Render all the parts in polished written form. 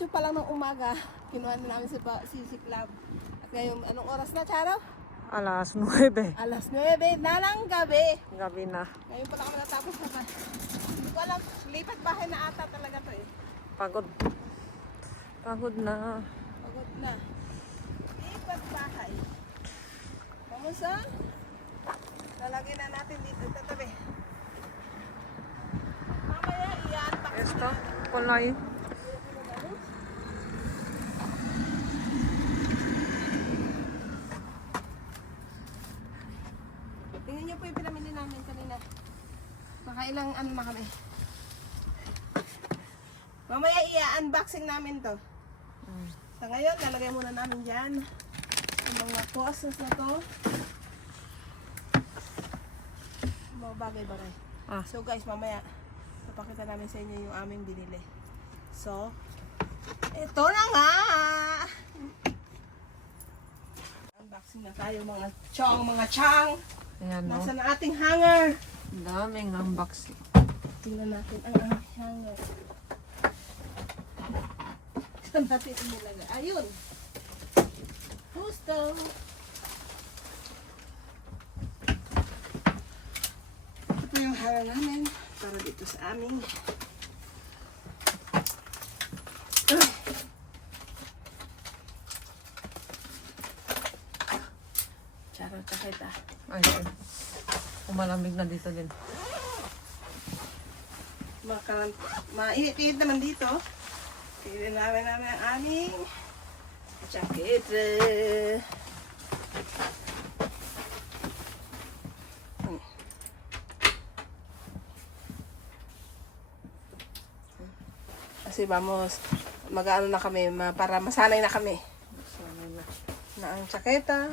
8 pa lang ng umaga, kinuha na namin si Club. At ngayon, anong oras na, Charo? Alas 9. Alas 9 na ng gabi. Gabi na. Ngayon pa lang kami natapos na. Hindi ko alam, lipat bahay na ata talaga to eh. Pagod. Pagod na. Pagod na. Lipat bahay. Kamusta? Lalagay na natin dito sa tabi. Mamaya i-unbox Esto, na. kulay. Tingnan niyo po yung pinamili namin kanina. Makailang ano na kami. Mamaya i-unboxing namin to. Sa ngayon, lalagay muna namin dyan ang mga cosas na to. Mga bagay-bagay. Ah. So guys, mamaya papakita namin sa inyo yung aming binili. So, ito na nga! Unboxing na tayo mga chang. Ayan, no? Nasa na ating hanger. Ang daming unboxing. Tingnan natin ang aming hanger. Saan natin inilagay? Ayun! Gusto! Ito yung hanger namin para dito sa aming charot ka kita. Ayun. Umalamig na dito din. Mainit-init naman dito. Tignan namin ang aming jacket. Kasi vamos, mag-ano na kami, para masanay na kami. Sanay na. Na ang jaketa.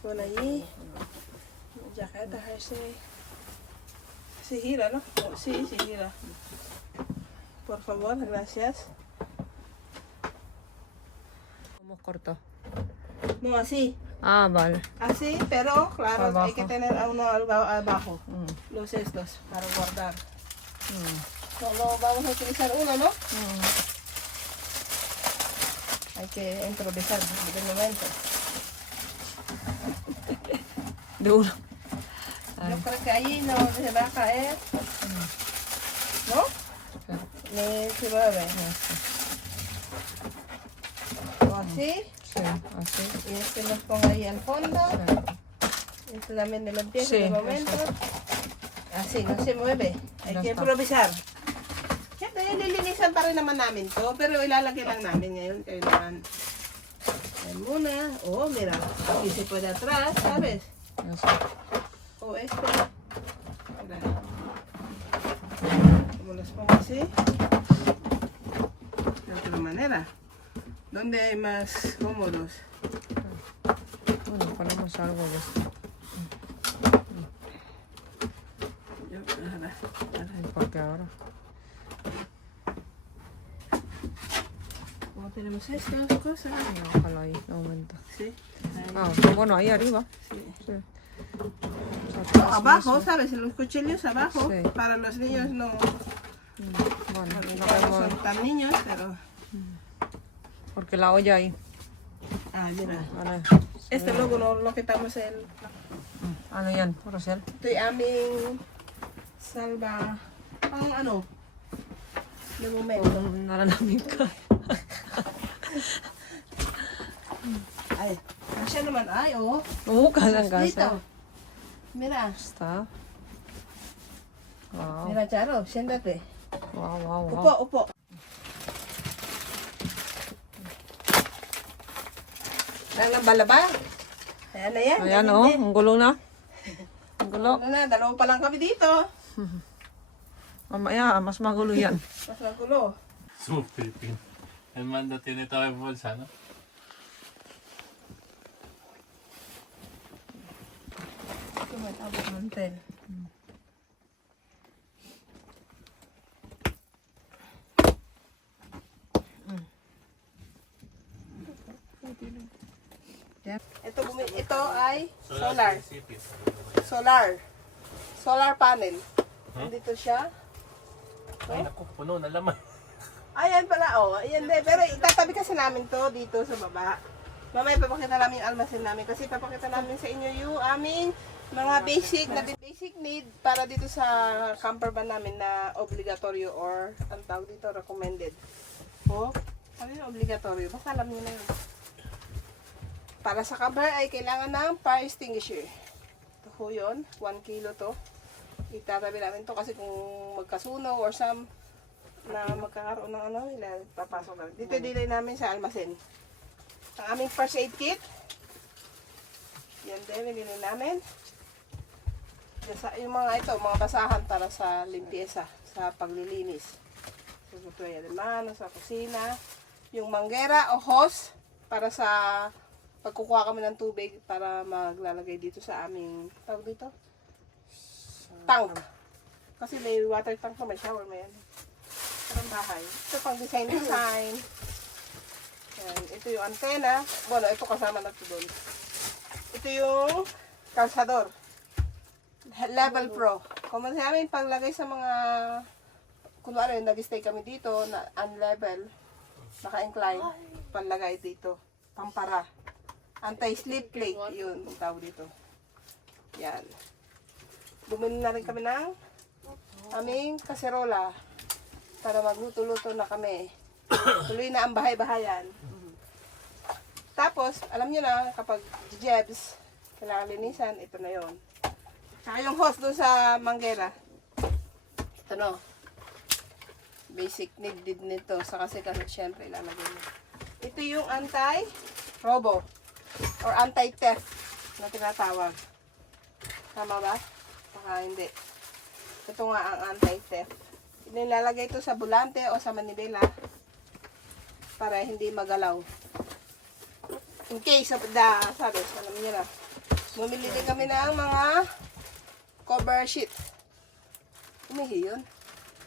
Ito na yung jaketa, si Hira, no? Oh, si Hira. Por favor, gracias. Como corto. No, así. Ah, vale. Así, pero claro, Abajo. hay que tener uno abajo. Mm. Los estos, para guardar. Mm. Solo vamos a utilizar uno, ¿no? Mm. Hay que improvisar de momento. De uno. Yo creo que ahí no se va a caer. ¿No? Pero, Ni se mueve. O así. sí, así. Y este nos ponga ahí al fondo. Sí. Este también de los pies Sí, de momento. Así, no se mueve. Hay Ya que está. improvisar. Siyempre, nililinisan pa rin naman namin to. Pero ilalagay lang namin ngayon. Kailangan. Ayan muna. Oh, mira. Aquí se puede atrás, ¿sabes? Así. O este. Mira. Como los pongo así. De otra manera. ¿Dónde hay más cómodos? Bueno, ponemos algo de esto. Yo, ahora. Porque ahora. Como tenemos estas cosas. Ojalá ahí, de momento. Sí. Ahí. Ah, bueno, ahí arriba. Sí. Sí. Abajo, ¿sabes? En los cuchillos abajo. Sí. Para los niños no. Bueno, Porque no no vemos, son tan niños, pero. porque la olla ahí. Ah, mira. Vale. Este logo lo quitamos el. Ano yan? Rosel? Ito yung aming salva. Pang ano? De momento. Naralamig ka. Ay, kasya naman. Ay, oh. Oo, kasang Dito. kasa. Mira. Basta. Wow. Mira, Charo. Siéntate. Wow, wow, wow. Upo, upo. Laba-laba. Ayan na yan. Ayan oh, ang gulo na. Ang gulo. Ano na, dalawa pa lang kami dito. Mamaya, mas magulo yan. Mas magulo. Super pin. El mando tiene todo en bolsa, ¿no? Ito man, abot mantel. Ito ay solar. Solar panel. Nandito siya. Ay, naku, puno na laman. Ayan pala, oh. Ayan din. Pero itatabi kasi namin to dito sa baba. Mamaya papakita namin yung almasin namin kasi papakita namin sa inyo yung aming mga basic need para dito sa camper van namin na obligatorio or ang tawag dito recommended. Oh, ano yung obligatorio? Basta alam niyo na yun. Para sa camper ay kailangan ng fire extinguisher. Ito ho yun, 1 kilo to. Itatabi namin to kasi kung magkasunog or some na magkakaroon ng ano, papasok namin. Dito dilay namin sa almasin. Ang aming first aid kit. Yan din, binili namin. Yung mga ito, mga basahan para sa limpieza, sa paglilinis. So, ito yan, mano, sa kusina. Yung manggera o hose para sa pagkukuha kami ng tubig para maglalagay dito sa aming, tawag dito? Tank. Kasi may water tank na, may shower, may yan. Parang bahay. Ito pang design. Yan. Ito yung antena. Bueno, ito kasama na ito doon. Ito yung kalsador. Level Pro. Kung namin paglagay sa mga, kunwari, nag-stay kami dito, na unlevel, naka-incline, panlagay dito. Pampara. Anti-slip plate. Yun, ang tawag dito. Yan. Bumili na rin kami ng aming kaserola para magluto-luto na kami. Tuloy na ang bahay-bahayan. Tapos, alam nyo na, kapag jebs, kailangan linisan, ito na yon. Saka yung hose doon sa manggera. Ito no. Basic need nito. Sa kasi syempre ilalagay mo. Ito yung anti-robo or anti-theft na tinatawag. Tama ba? Baka hindi. Ito nga ang anti-theft. Nilalagay ito sa bulante o sa manibela para hindi magalaw. In case of the, sabi, alam niyo na. Bumili din kami ng mga cover sheet. Umihi yun.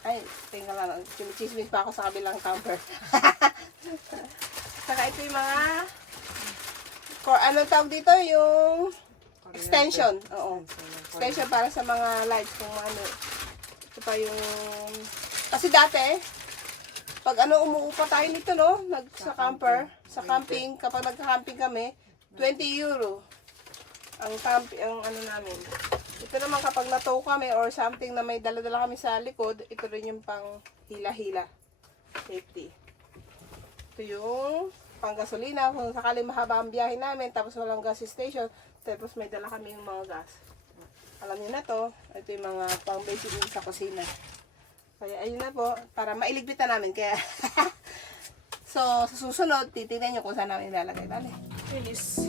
Ay, tingnan lang. Chinichismis pa ako sa kabilang camper. Saka ito yung mga anong tawag dito? Yung extension. Oo. Extension para sa mga lights. Kung ano. Ito pa yung kasi dati pag ano umuupa tayo nito no, sa camper, sa camping, kapag nagka-camping kami, 20 euro ang ano namin. Ito naman kapag natow kami or something na may dala-dala kami sa likod, ito rin yung pang hila-hila. Safety. Ito yung pang gasolina kung sakali mahaba ang biyahe namin tapos walang gas station, tapos may dala kami yung mga gas. Alam niyo na to, ito yung mga pang basic sa kusina. Kaya ayun na po, para mailigpit na namin. Kaya so, sa susunod, titignan nyo kung saan namin ilalagay. Dali. Yes.